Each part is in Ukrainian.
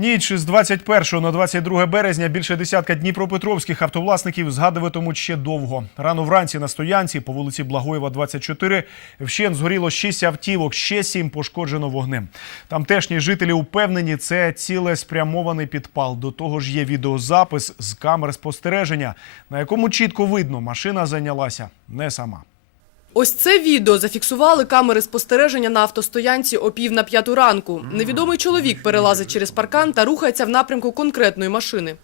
Ніч з 21 на 22 березня більше десятка дніпропетровських автовласників згадуватимуть ще довго. Рано вранці на стоянці по вулиці Благоєва, 24, вщент згоріло 6 автівок, ще 7 пошкоджено вогнем. Тамтешні жителі упевнені, це цілеспрямований підпал. До того ж є відеозапис з камер спостереження, на якому чітко видно, машина зайнялася не сама. Ось це відео зафіксували камери спостереження на автостоянці о пів на п'яту ранку. Невідомий чоловік перелазить через паркан та рухається в напрямку конкретної машини.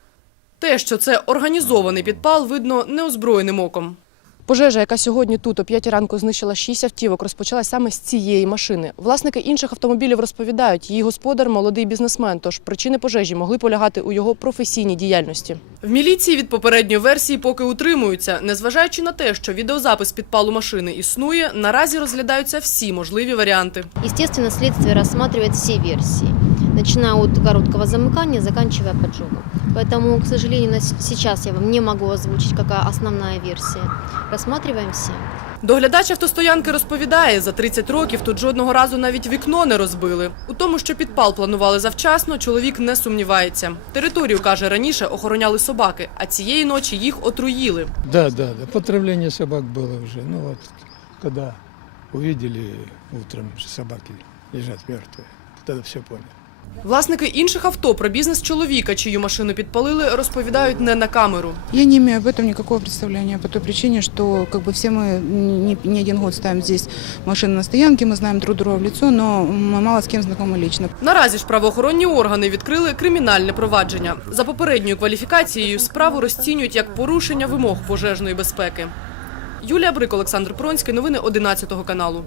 Те, що це організований підпал, видно неозброєним оком. Пожежа, яка сьогодні тут о 5 ранку знищила 6 автівок, розпочалась саме з цієї машини. Власники інших автомобілів розповідають, її господар молодий бізнесмен, тож причини пожежі могли полягати у його професійній діяльності. В міліції від попередньої версії поки утримуються. Незважаючи на те, що відеозапис підпалу машини існує, наразі розглядаються всі можливі варіанти. Естественно, слідство розглядає всі версії, починаючи від короткого замикання, закінчуючи поджогом. Поэтому, к сожалению, сейчас я вам не могу озвучить, какая основная версия. Рассматриваем все. Доглядач автостоянки розповідає, за 30 років тут жодного разу навіть вікно не розбили. У тому, що підпал планували завчасно, чоловік не сумнівається. Територію, каже, раніше охороняли собаки, а цієї ночі їх отруїли. Да, да, да. Потравление собак было уже. Ну вот, когда увидели утром, собаки лежат мертвые, тогда все поняли. Власники інших авто про бізнес чоловіка, чию машину підпалили, розповідають не на камеру. Я не имею об этом никакого представления по той причине, что как бы все мы не, не один год ставим здесь машины на стоянке, мы знаем друг друга в лицо, но мы мало с кем знакомы лично. Наразі ж правоохоронні органи відкрили кримінальне провадження. За попередньою кваліфікацією справу розцінюють як порушення вимог пожежної безпеки. Юлія Брик, Олександр Пронський. Новини 11 каналу.